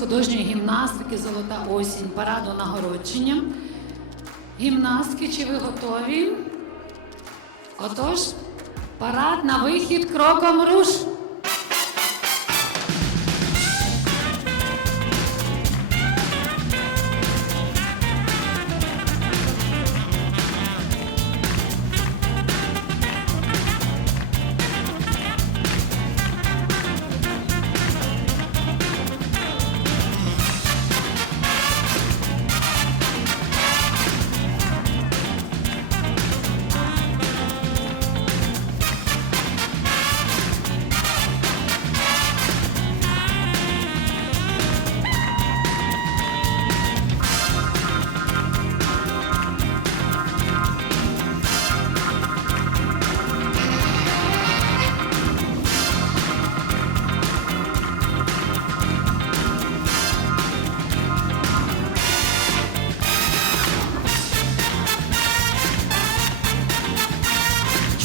художньої гімнастики Золота осінь параду нагородження. Гімнастки, чи ви готові? Отож, парад на вихід кроком руш.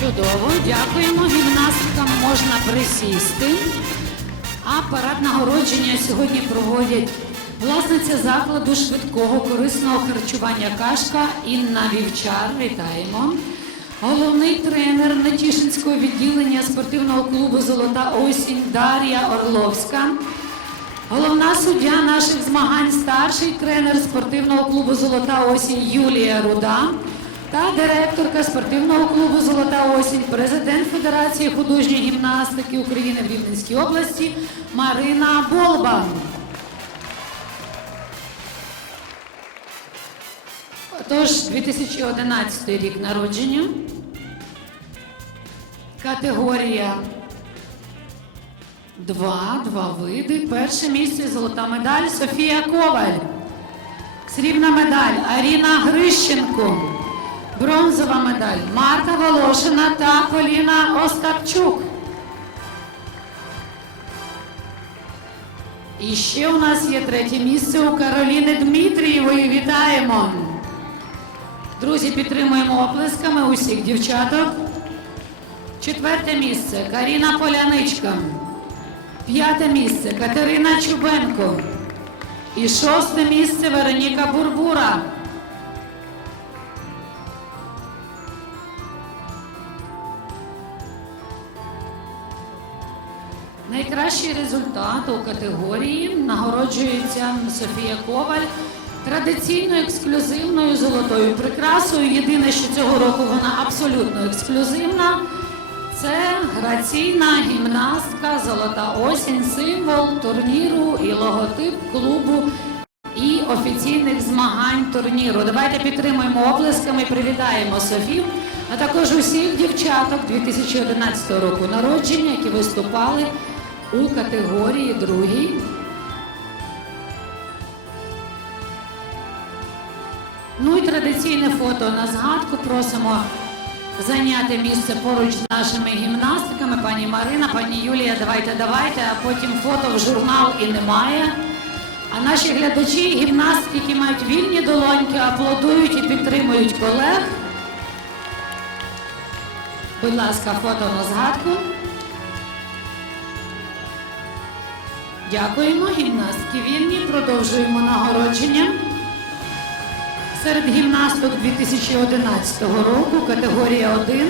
Чудово, дякуємо. Гімнасткам можна присісти. А парад нагородження сьогодні проводять власниця закладу швидкого корисного харчування Кашка Інна Вівчар. Вітаємо. Головний тренер Нетішинського відділення спортивного клубу Золота осінь Дар'я Орловська. Головна суддя наших змагань, старший тренер спортивного клубу Золота осінь Юлія Руда та директорка спортивного клубу Золота осінь, президент Федерації художньої гімнастики України в Рівненській області Марина Болбан. Тож 2011 рік народження. Категорія Два, два види. Перше місце золота медаль Софія Коваль. Срібна медаль Аріна Грищенко. Бронзова медаль Марта Волошина та Поліна Остапчук. І ще у нас є третє місце у Кароліни Дмитрієвої. Вітаємо! Друзі, підтримуємо оплесками усіх дівчаток. Четверте місце Каріна Поляничка. П'яте місце Катерина Чубенко. І шосте місце Вероніка Бурбура. Найкращий результат у категорії нагороджується Софія Коваль традиційною ексклюзивною золотою прикрасою. Єдине, що цього року вона абсолютно ексклюзивна. Це граційна гімнастка Золота осінь, символ турніру і логотип клубу і офіційних змагань турніру. Давайте підтримуємо оплесками, і привітаємо Софію, а також усіх дівчаток 2011 року народження, які виступали у категорії другій. Ну і традиційне фото на згадку просимо зайняти місце поруч з нашими гімнастиками. Пані Марина, пані Юлія, давайте, давайте, а потім фото в журнал і немає. А наші глядачі, гімнастки, які мають вільні долоньки, аплодують і підтримують колег. Будь ласка, фото на згадку. Дякуємо, гімнастки вільні. Продовжуємо нагородження. Серед гімнасток 2011 року категорія 1,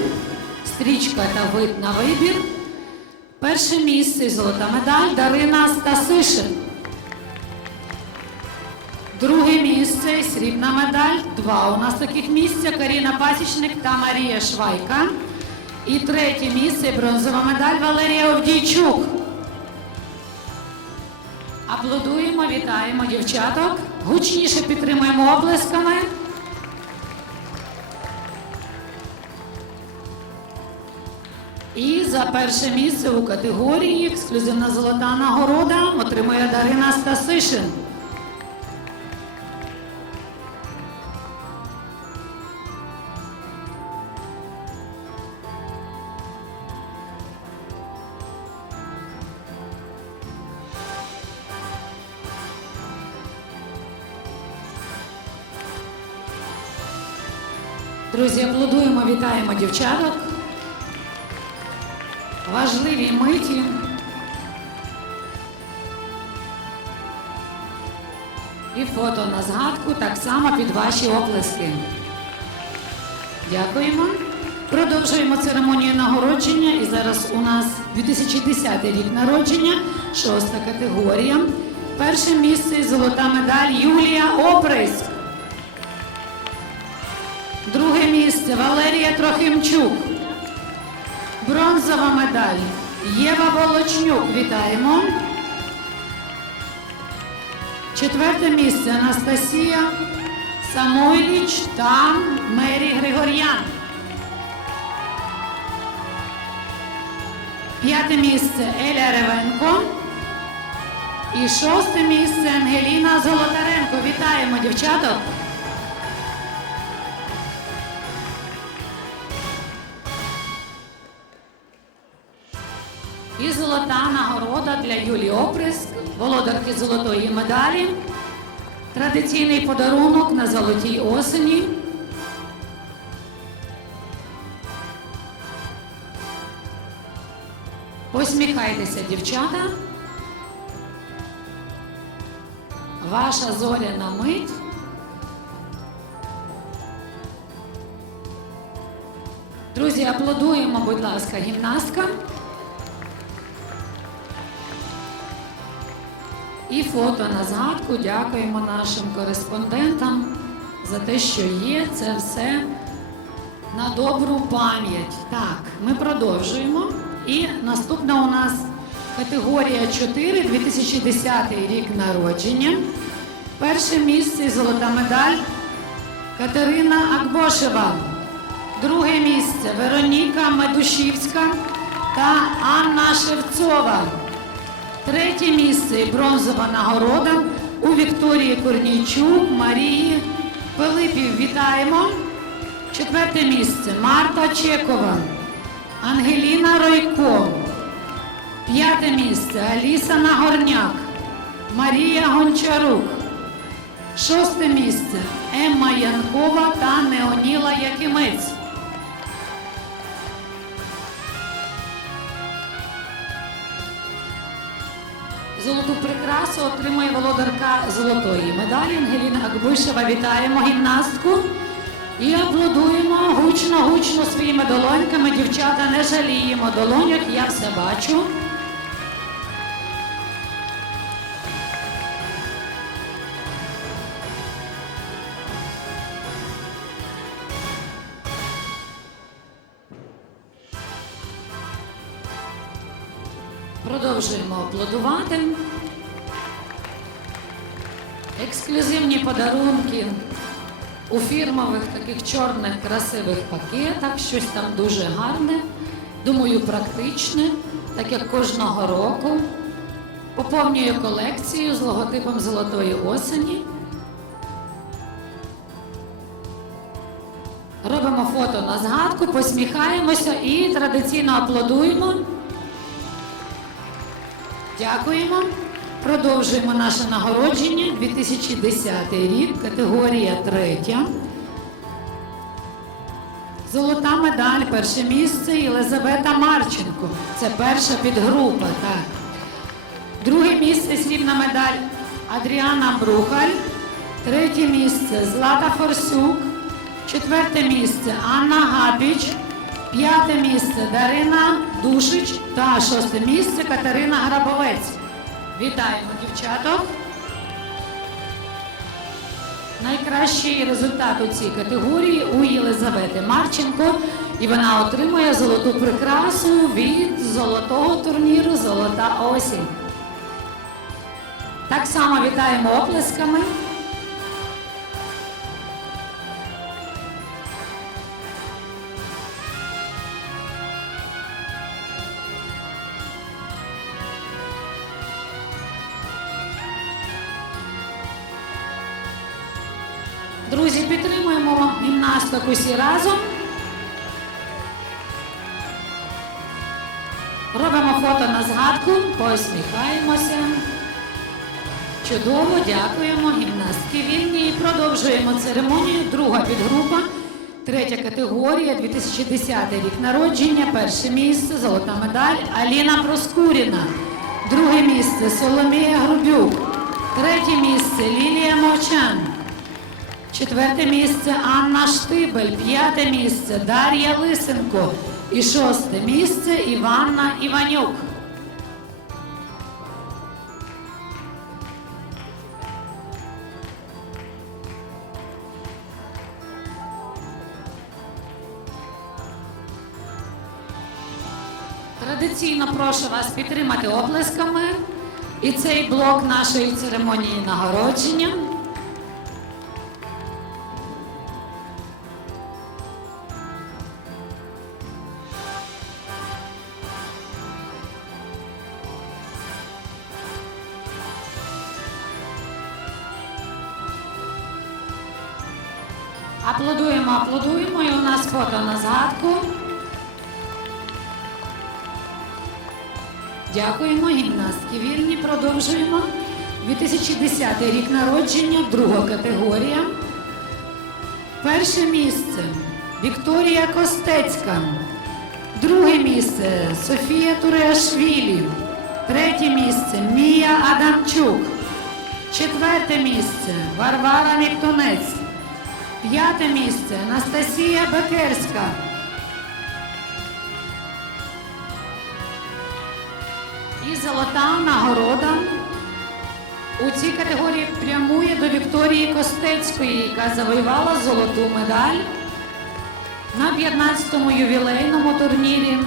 стрічка та вид на вибір. Перше місце і золота медаль Дарина Стасишин. Друге місце і срібна медаль. Два у нас таких місця Каріна Пасічник та Марія Швайка. І третє місце і бронзова медаль Валерія Овдійчук. Аплодуємо, вітаємо дівчаток. Гучніше підтримуємо облесками. І за перше місце у категорії ексклюзивна золота нагорода отримує Дарина Стасишин. Друзі, аплодуємо, вітаємо дівчаток. Важливі миті. І фото на згадку так само під ваші оплески. Дякуємо. Продовжуємо церемонію нагородження. І зараз у нас 2010 рік народження, шоста категорія. Перше місце і золота медаль Юлія Оприськ. Місце Валерія Трохимчук. Бронзова медаль Єва Волочнюк. Вітаємо. Четверте місце Анастасія Самойліч та Мері Григор'ян. П'яте місце Еля Ревенко. І шосте місце Ангеліна Золотаренко. Вітаємо, дівчаток! І золота нагорода для Юлії Оприск, володарки золотої медалі. Традиційний подарунок на золотій осені. Посміхайтеся, дівчата. Ваша зоряна мить. Друзі, аплодуємо, будь ласка, гімнасткам. І фото на згадку. Дякуємо нашим кореспондентам за те, що є. Це все на добру пам'ять. Так, ми продовжуємо. І наступна у нас категорія 4, 2010 рік народження. Перше місце золота медаль Катерина Акбошева. Друге місце Вероніка Медушівська та Анна Шевцова. Третє місце і бронзова нагорода у Вікторії Корнійчук, Марії Пилипів. Вітаємо. Четверте місце Марта Чекова, Ангеліна Ройко. П'яте місце Аліса Нагорняк, Марія Гончарук. Шосте місце Емма Янкова та Неоніла Якимець. Золоту прикрасу отримує володарка золотої медалі Ангеліна Акбишева. Вітаємо гімнастку і аплодуємо гучно-гучно своїми долоньками. Дівчата, не жаліємо долоньок, я все бачу. Продовжуємо аплодувати. Ексклюзивні подарунки у фірмових таких чорних красивих пакетах. Щось там дуже гарне, думаю, практичне, так як кожного року. Поповнюю колекцію з логотипом золотої осені. Робимо фото на згадку, посміхаємося і традиційно аплодуємо. Дякуємо. Продовжуємо наше нагородження. 2010 рік, категорія третя. Золота медаль, перше місце Єлизавета Марченко. Це перша підгрупа. Так. Друге місце срібна медаль Адріана Брухаль. Третє місце Злата Форсюк. Четверте місце Анна Габіч. П'яте місце Дарина Душич та шосте місце Катерина Грабовець. Вітаємо дівчаток. Найкращий результат у цій категорії у Єлизавети Марченко. І вона отримує золоту прикрасу від золотого турніру Золота осінь. Так само вітаємо оплесками. Гімнасток усі разом. Робимо фото на згадку, посміхаємося. Чудово, дякуємо. Гімнастки вільні. І продовжуємо церемонію. Друга підгрупа, третя категорія, 2010 рік народження. Перше місце, золота медаль Аліна Проскуріна. Друге місце Соломія Грубюк. Третє місце Лілія Мовчан. Четверте місце Анна Штибель. П'яте місце Дар'я Лисенко. І шосте місце Іванна Іванюк. Традиційно прошу вас підтримати оплесками і цей блок нашої церемонії нагородження. Аплодуємо, аплодуємо. І у нас фото на згадку. Дякуємо, гімнастки вільні. Продовжуємо. 2010 рік народження, друга категорія. Перше місце Вікторія Костецька. Друге місце Софія Туреашвілі. Третє місце Мія Адамчук. Четверте місце Варвара Міктунець. П'яте місце Анастасія Бекерська. І золота нагорода у цій категорії прямує до Вікторії Костецької, яка завоювала золоту медаль на 15-му ювілейному турнірі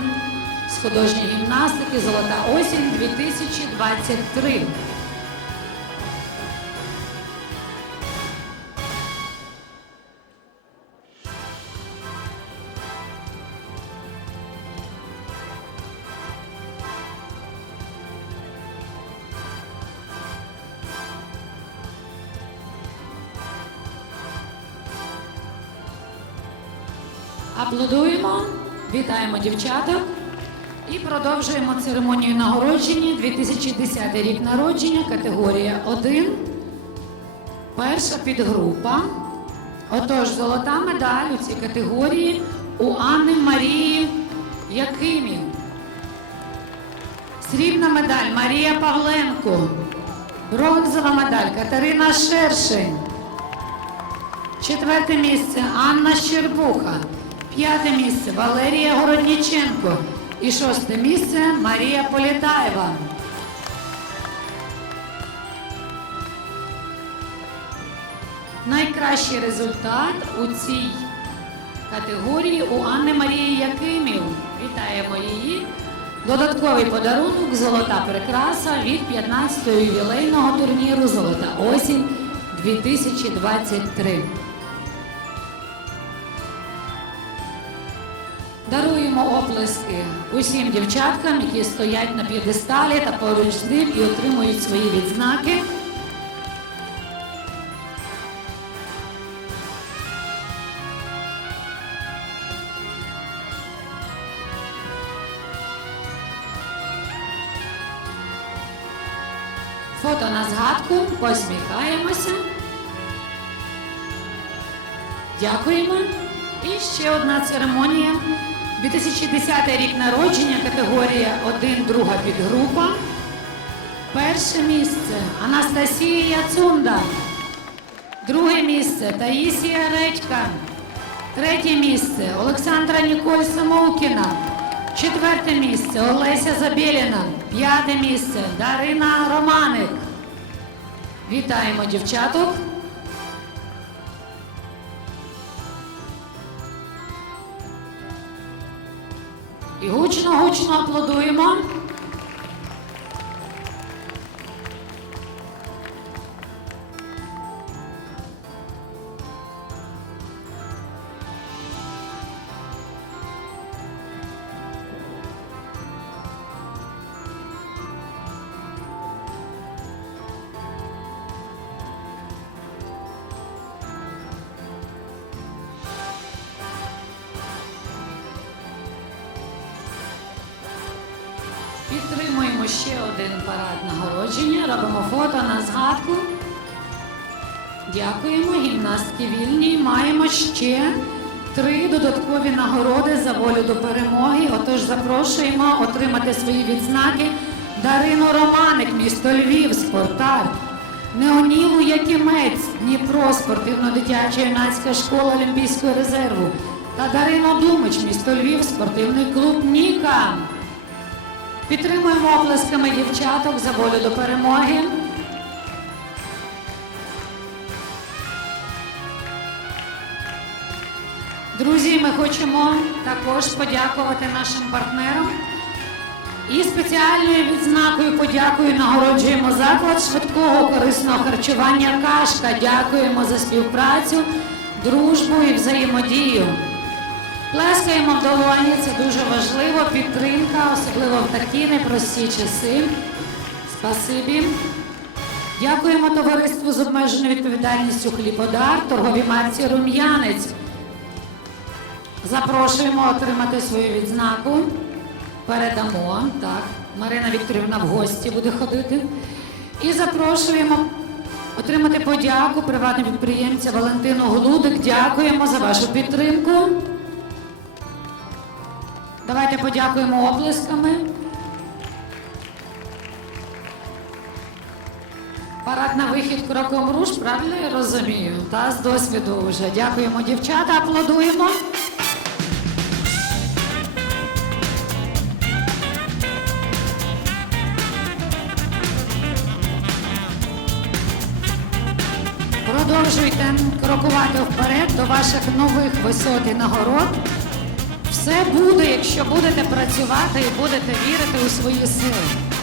з художньої гімнастики Золота осінь 2023. Аплодуємо, вітаємо дівчаток і продовжуємо церемонію нагородження 2010 рік народження, категорія 1. Перша підгрупа. Отож, золота медаль у цій категорії у Анни Марії Якимів. Срібна медаль Марія Павленко. Бронзова медаль Катерина Шершень. Четверте місце Анна Щербуха. П'яте місце Валерія Городніченко. І шосте місце Марія Політаєва. Найкращий результат у цій категорії у Анни Марії Якимів. Вітаємо її. Додатковий подарунок Золота прикраса від 15-го ювілейного турніру Золота осінь 2023. Даруємо оплески усім дівчаткам, які стоять на п'єдесталі та поруч з ним і отримують свої відзнаки. Фото на згадку, посміхаємося. Дякуємо. І ще одна церемонія. 2010 рік народження, категорія 1, друга підгрупа. Перше місце Анастасія Яцунда. Друге місце Таїсія Редька. Третє місце Олександра Ніколь Самоукіна. Четверте місце Олеся Забєліна. П'яте місце Дарина Романик. Вітаємо дівчаток. І гучно-гучно аплодуємо. Ще один парад нагородження. Робимо фото на згадку. Дякуємо, гімнастки вільні. Маємо ще три додаткові нагороди за волю до перемоги. Отож запрошуємо отримати свої відзнаки Дарину Романик, місто Львів, спортар. Неонілу Якимець, Дніпро, спортивно-дитяча юнацька школа Олімпійського резерву та Дарину Думич, місто Львів, спортивний клуб Ніка. Підтримуємо оплесками дівчаток за волю до перемоги. Друзі, ми хочемо також подякувати нашим партнерам. І спеціальною відзнакою подякою нагороджуємо заклад швидкого корисного харчування Кашка. Дякуємо за співпрацю, дружбу і взаємодію. Плескаємо в долоні, це дуже важливо. Підтримка, особливо в такі непрості часи. Спасибі. Дякуємо товариству з обмеженою відповідальністю Хлібодар, торговій марці Рум'янець. Запрошуємо отримати свою відзнаку. Передамо. Так, Марина Вікторівна в гості буде ходити. І запрошуємо отримати подяку приватного підприємця Валентину Глудик. Дякуємо за вашу підтримку. Давайте подякуємо оплесками. Парад на вихід кроком руш, правильно я розумію? Та з досвіду вже. Дякуємо, дівчата, аплодуємо. Продовжуйте крокувати вперед до ваших нових висот і нагород. Все буде, якщо будете працювати і будете вірити у свої сили.